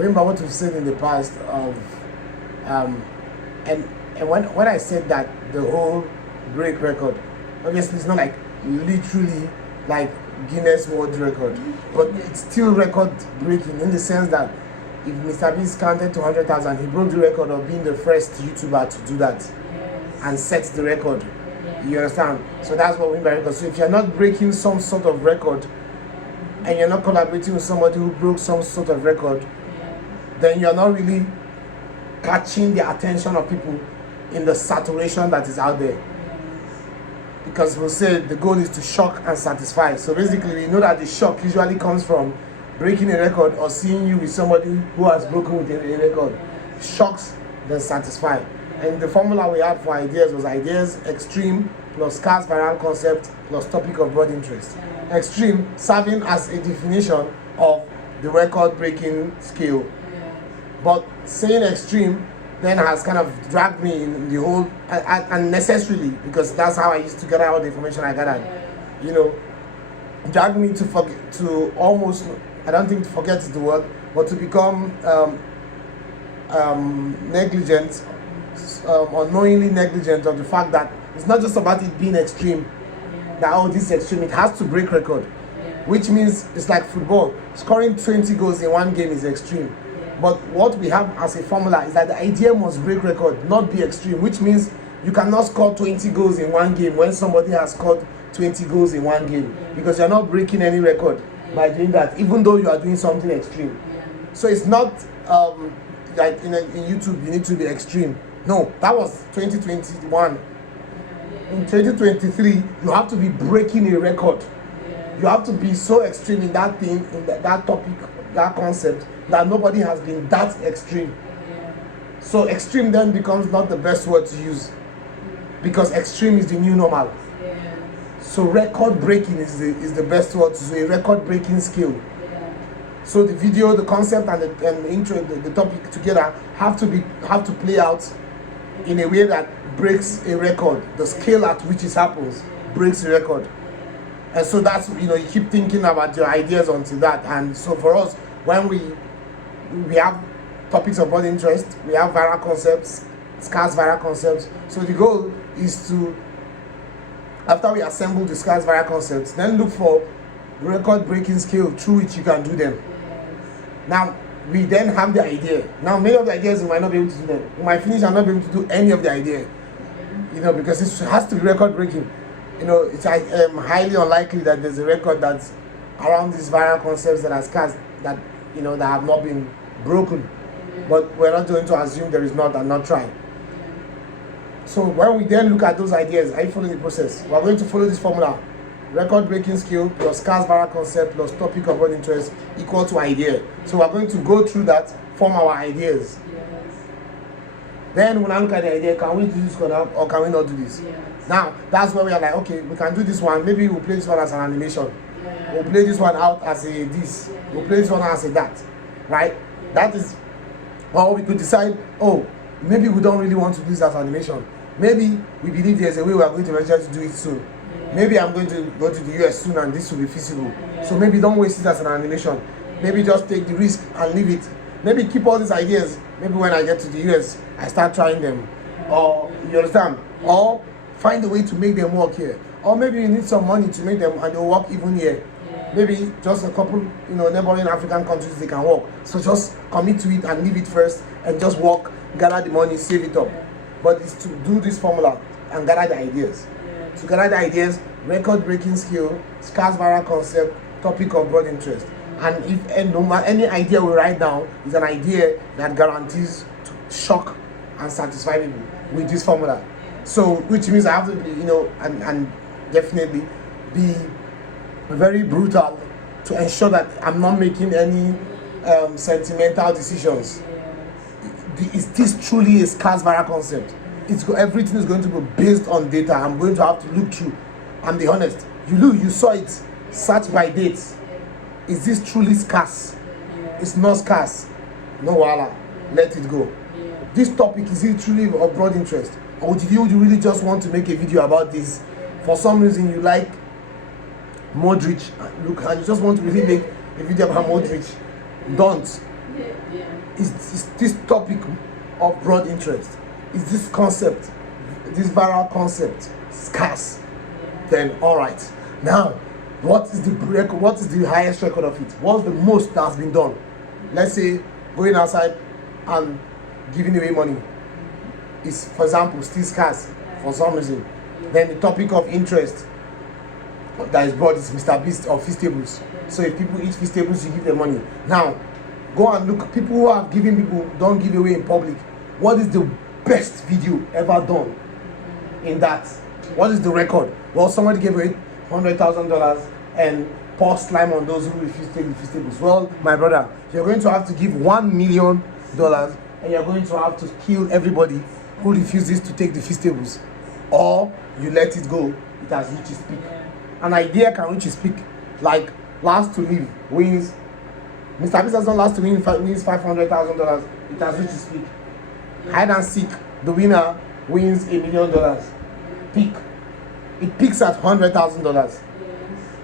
remember what we've said in the past of and when I said that the whole break record, obviously it's not like literally like Guinness World Record, but it's still record breaking in the sense that if Mr. Beast counted to 100,000, he broke the record of being the first YouTuber to do that and set the record. You understand? So that's what we mean by record. So if you're not breaking some sort of record and you're not collaborating with somebody who broke some sort of record, then you're not really catching the attention of people in the saturation that is out there. Because we'll say the goal is to shock and satisfy. So basically we know that the shock usually comes from breaking a record or seeing you with somebody who has broken with a record. Shocks, then satisfy. And the formula we had for ideas was ideas extreme plus scarce viral concept plus topic of broad interest. Extreme serving as a definition of the record breaking scale. But saying extreme then has kind of dragged me in the whole unnecessarily, because that's how I used to gather all the information I gathered. You know, dragged me to forget, to almost, I don't think to forget is the word, but to become negligent, unknowingly negligent of the fact that it's not just about it being extreme, that oh, this is extreme, it has to break record, which means it's like football. Scoring 20 goals in one game is extreme. But what we have as a formula is that the idea must break record, not be extreme, which means you cannot score 20 goals in one game when somebody has scored 20 goals in one game, because you're not breaking any record by doing that, even though you are doing something extreme. So it's not like in YouTube you need to be extreme. No, that was 2021. In 2023, you have to be breaking a record. You have to be so extreme in that thing, in that topic, that concept, that nobody has been that extreme. So extreme then becomes not the best word to use, because extreme is the new normal. So record breaking is the best word to use, a record breaking skill. So the video, the concept, and the intro, the topic together have to play out in a way that breaks a record. The scale at which it happens breaks a record. And so that's, you keep thinking about your ideas until that. And so for us, when we have topics of broad interest, we have viral concepts, scarce viral concepts. So the goal is to, after we assemble the scarce viral concepts, then look for record-breaking skill through which you can do them. Now, we then have the idea. Now, many of the ideas we might not be able to do them. We might finish and not be able to do any of the idea, because it has to be record-breaking. It's highly unlikely that there's a record that's around these viral concepts that are scarce, that have not been broken. But we're not going to assume there is not and not try. So when we then look at those ideas, are you following the process? We're going to follow this formula. Record-breaking skill plus scarce viral concept plus topic of broad interest equal to idea. So we're going to go through that, form our ideas. Then when I look at the idea, can we do this or can we not do this? Now, that's where we are like, okay, we can do this one. Maybe we'll play this one as an animation. We'll play this one out as a this. We'll play this one as a that. Right? That is, or we could decide, oh, maybe we don't really want to do this as animation. Maybe we believe there's a way we are going to eventually do it soon. Maybe I'm going to go to the US soon and this will be feasible. So maybe don't waste it as an animation. Maybe just take the risk and leave it. Maybe keep all these ideas. Maybe when I get to the US, I start trying them. Or, you understand? Or find a way to make them work here. Or maybe you need some money to make them and they'll work even here. Maybe just a couple, neighboring African countries they can work. So just commit to it and leave it first and just work, gather the money, save it up. But it's to do this formula and gather the ideas. To gather the ideas, record-breaking skill, scarce viral concept, topic of broad interest. And if any idea we write down is an idea that guarantees to shock and satisfy people with this formula. So, which means I have to be, and definitely be very brutal to ensure that I'm not making any sentimental decisions. Is this truly a scarce viral concept? Everything is going to be based on data. I'm going to have to look through and be honest. You saw it, search by dates. Is this truly scarce? It's not scarce. No wala, let it go. This topic, is it truly of broad interest? Or do you really just want to make a video about this? For some reason you like Modric, look, and you just want to really make a video about Modric. Don't. is this topic of broad interest, is this concept, this viral concept scarce, then all right. Now, what is the highest record of it? What's the most that's been done? Let's say going outside and giving away money is, for example, still scarce for some reason. Then the topic of interest that is broad is Mr. Beast or Feastables. So if people eat Feastables, you give them money. Now, go and look. People who have given people don't give away in public. What is the best video ever done in that? What is the record? Well, somebody gave away $100,000 and pour slime on those who refuse to take the Feastables. Well, my brother, you're going to have to give $1 million and you're going to have to kill everybody who refuses to take the Feastables. Or you let it go, it has reached its peak. An idea can reach its peak. Like last to live wins. Mr. Beast has done last to win wins $500,000. It has reached its peak. Hide and seek, the winner wins $1 million. Peak. It peaks at $100,000.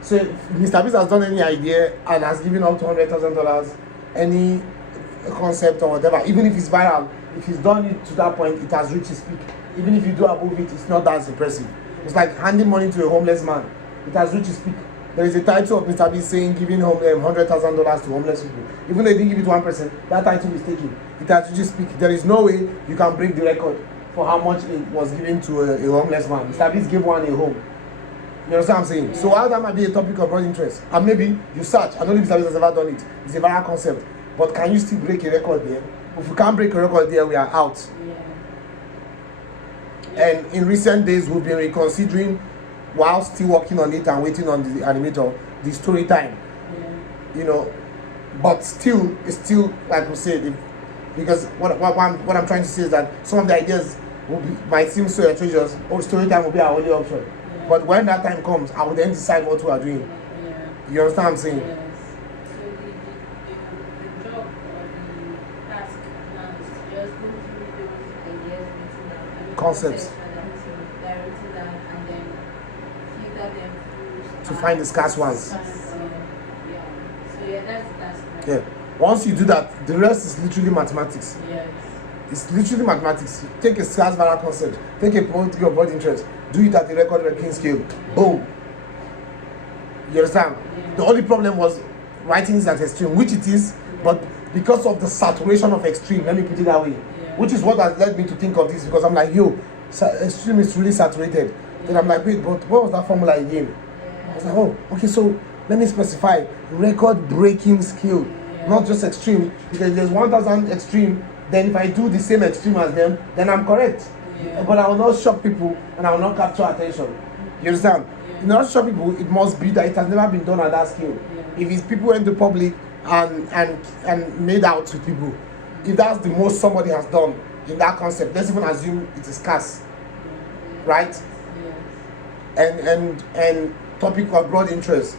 So if Mr. Beast has done any idea and has given out $200,000, any concept or whatever, even if it's viral, if he's done it to that point, it has reached its peak. Even if you do above it, it's not that impressive. It's like handing money to a homeless man. It has reached its peak. There is a title of Mr. Beast saying giving $100,000 to homeless people. Even though they didn't give it to one person, that title is taken. It has reached its peak. There is no way you can break the record for how much it was given to a homeless man. Mr. Beast gave one a home. You understand what I'm saying? So while that might be a topic of broad interest, and maybe you search, I don't know if Mr. Beast has ever done it. It's a viral concept. But can you still break a record there? If you can't break a record there, we are out. And in recent days, we've been reconsidering, while still working on it and waiting on the animator, the story time. You know, but still, it's still, like we said, because what I'm trying to say is that some of the ideas might seem so atrocious, or story time will be our only option. But when that time comes, I will then decide what we are doing. You understand what I'm saying? So the job or the task now is to just go through those ideas written down and Concepts. that are written down and then filter them through To find the scarce ones. So that's the task. Right? Yeah. Once you do that, the rest is literally mathematics. Yes. It's literally mathematics. Take a scarce viral concept, take a point of broad interest, do it at a record breaking scale. Boom. You understand? Yeah. The only problem was writing is at extreme, which it is, but because of the saturation of extreme, let me put it that way, which is what has led me to think of this, because I'm like, yo, extreme is really saturated. Then I'm like, wait, but what was that formula again? I was like, oh, okay, so let me specify record breaking scale, not just extreme, because there's 1,000 extreme. Then if I do the same extreme as them, then I'm correct. But I will not shock people and I will not capture attention. You understand? In order to shock people, it must be that it has never been done at that scale. If it's people went to public and made out with people, if that's the most somebody has done in that concept, let's even assume it is scarce, right? And topic of broad interest,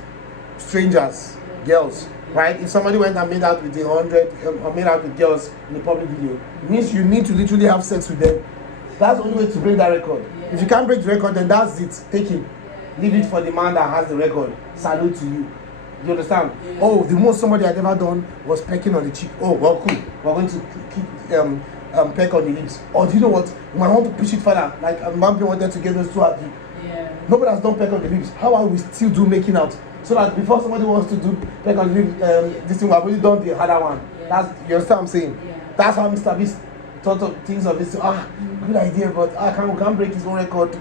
strangers, girls. Right? If somebody went and made out with 100 or made out with girls in a public video, it means you need to literally have sex with them. That's the only way to break that record. If you can't break the record, then that's it. Take it. Leave it for the man that has the record. Salute to you. You understand? Oh, the most somebody had ever done was pecking on the cheek. Oh, well, cool. We're going to keep peck on the lips. Or do you know what? We might want to push it further. Like Mbappe wanted to get those two at you. Nobody has done peck on the lips. How are we still do making out? So that before somebody wants to do peck on the lips, this thing, we have already done the harder one. That's, you understand what I'm saying? That's how Mr. Beast thought of things of this. Good idea, but we can't break his own record.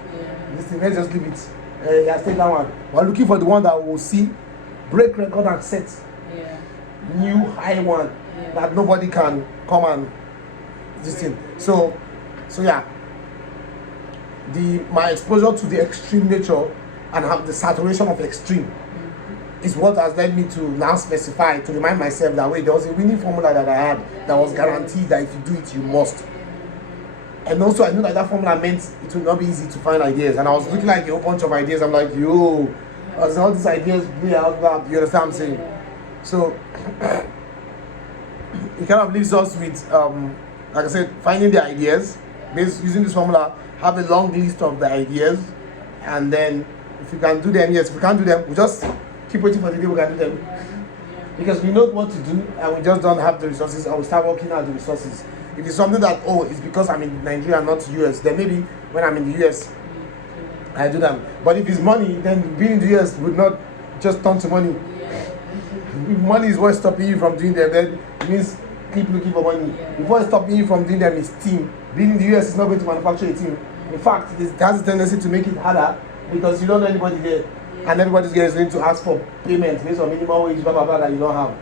This thing, let's just leave it. He has taken that one. We're looking for the one that will see, break record and set new high one that nobody can come and this thing. So yeah. My exposure to the extreme nature and have the saturation of extreme is what has led me to now specify, to remind myself that wait, there was a winning formula that I had that was guaranteed that if you do it, you must. And also I knew that formula meant it would not be easy to find ideas. And I was looking like a whole bunch of ideas. I'm like, yo, there's all these ideas play out there. You understand what I'm saying? So it kind of leaves us with, like I said, finding the ideas, using this formula, have a long list of the ideas, and then if you can do them, yes. If we can't do them, we just keep waiting for the day we can do them. because we know what to do and we just don't have the resources, and we start working out the resources. If it's something that, oh, it's because I'm in Nigeria, not US, then maybe when I'm in the US, I do that. But if it's money, then being in the US would not just turn to money. If money is what's stopping you from doing them, then it means keep looking for money. If what's stopping you from doing them is team. Being in the US is not going to manufacture a team. In fact, it has a tendency to make it harder because you don't know anybody there. And everybody's going to ask for payment based on minimum wage, blah, blah, blah, that you don't have.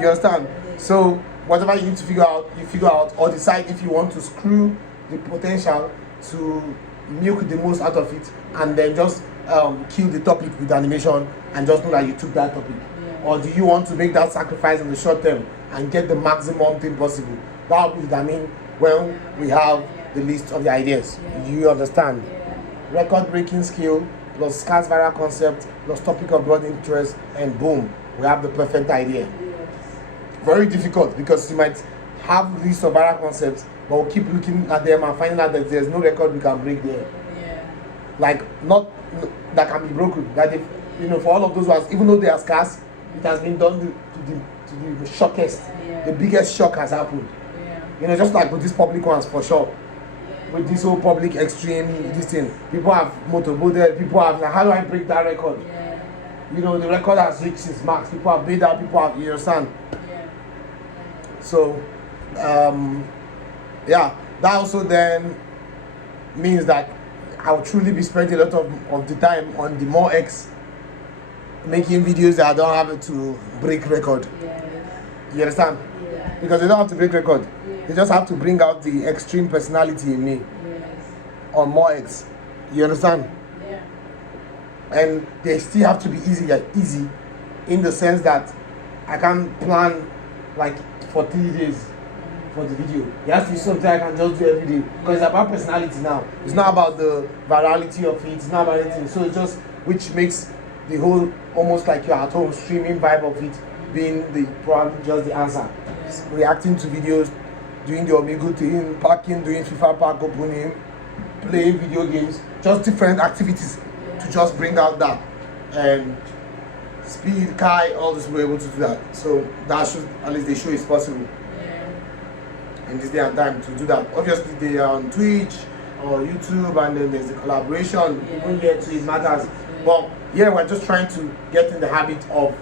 You understand? So, whatever you need to figure out, you figure out, or decide if you want to screw the potential to milk the most out of it, and then just kill the topic with animation and just know that you took that topic. Or do you want to make that sacrifice in the short term and get the maximum thing possible? That will be determined when we have the list of the ideas. You understand? Record-breaking skill plus scarce viral concept plus topic of broad interest, and boom, we have the perfect idea. Very difficult because you might have list of viral concepts, but we'll keep looking at them and finding out that there's no record we can break there. Like not that can be broken. That if for all of those ones, even though they are scarce, it has been done to the shockest. The biggest shock has happened. Just like with these public ones for sure. With this whole public extreme, this thing, people have motorboated, people have like, how do I break that record? The record has reached its max. People have made that, people have, you understand? So, that also then means that I'll truly be spending a lot of the time on the More X, making videos that I don't have to break record. You understand? Because they don't have to break record. They just have to bring out the extreme personality in me on More X. You understand? And they still have to be easy in the sense that I can't plan like for 3 days for the video. It has to be something I can just do every day because it's about personality now. It's not about the virality of it. It's not about anything. So it's just which makes the whole almost like you're at home streaming vibe of it being probably just the answer. Reacting to videos, doing the Omegle thing, parking, doing FIFA pack opening, playing video games, just different activities to just bring out that. And Speed, Kai, all this were able to do that. So that should, at least they show it's possible in this day and time to do that. Obviously they are on Twitch or YouTube, and then there's the collaboration. Even here too, it matters. But yeah, we're just trying to get in the habit of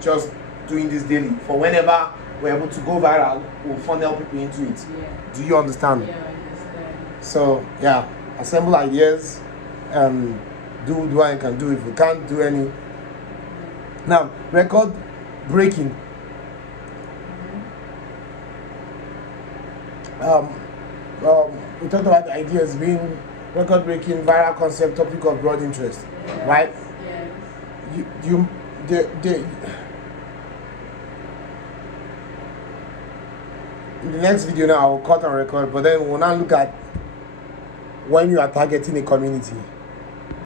just doing this daily. For whenever we're able to go viral, we'll funnel people into it. Do you understand? I understand. So assemble ideas and do what I can do. If we can't do any. Now, record breaking. We talked about the ideas being record breaking, viral concept, topic of broad interest, right? In the next video now, I will cut and record, but then we'll now look at when you are targeting a community.